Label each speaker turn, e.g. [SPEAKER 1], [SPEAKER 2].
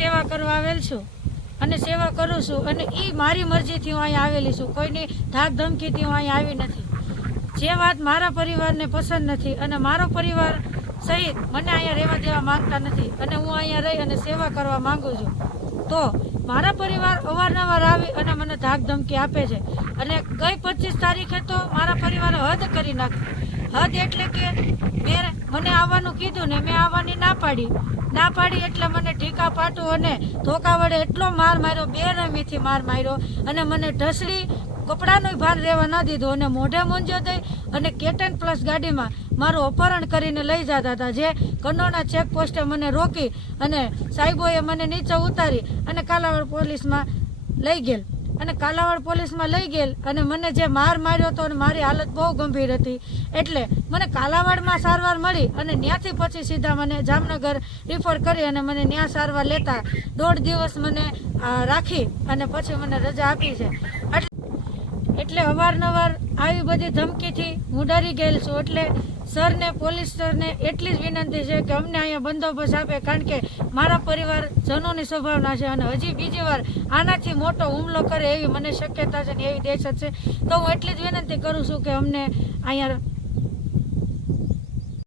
[SPEAKER 1] સેવા કરવા આવેલ છું અને સેવા કરું છું અને એ મારી મરજીથી હું અહીંયા આવેલી છું. કોઈની ધાક ધમકીથી હું અહીંયા આવી નથી. જે વાત મારા પરિવારને પસંદ નથી અને મારો પરિવાર સહિત મને અહીંયા રહેવા દેવા માંગતા નથી અને હું અહીંયા રહી અને સેવા કરવા માગું છું. તો મારા પરિવાર અવારનવાર આવી અને મને ધાક ધમકી આપે છે. અને ગઈ પચીસ તારીખે તો મારા પરિવારે હદ કરી નાખી. હદ એટલે કે મેં મને આવવાનું કીધું ને મેં આવવાની ના પાડી. ના પાડી એટલે મને ઢીકા પાટું અને ધોકા વડે એટલો માર માર્યો બે રમીથી માર માર્યો અને મને ઢસડી કપડાનો ભાર રહેવા ના દીધો અને મોઢે મૂંઝ્યો થઈ અને કેટન પ્લસ ગાડીમાં મારું અપહરણ કરીને લઈ જતા હતા, જે કનોડા ચેક પોસ્ટે મને રોકી અને સાહેબોએ મને નીચે ઉતારી અને કાલાવાડ પોલીસમાં લઈ ગયેલ. અને કાલાવાડ પોલીસમાં લઈ ગયેલ અને મને જે માર માર્યો હતો અને મારી હાલત બહુ ગંભીર હતી. એટલે મને કાલાવાડમાં સારવાર મળી અને ત્યાંથી પછી સીધા મને જામનગર રિફર કરી અને મને ત્યાં સારવાર લેતા દોઢ દિવસ મને રાખી અને પછી મને રજા આપી છે. એટલે અવારનવાર આવી બધી ધમકીથી હું ડરી ગયેલ છું. એટલે સરને, પોલીસ સરને એટલી જ વિનંતી છે કે અમને અહીંયા બંદોબસ્ત આપે, કારણ કે મારા પરિવાર જનોની સ્વભાવના છે અને હજી બીજી વાર આનાથી મોટો હુમલો કરે એવી મને શક્યતા છે ને એવી દહેશત છે. તો હું એટલી જ વિનંતી કરું છું કે અમને અહીંયા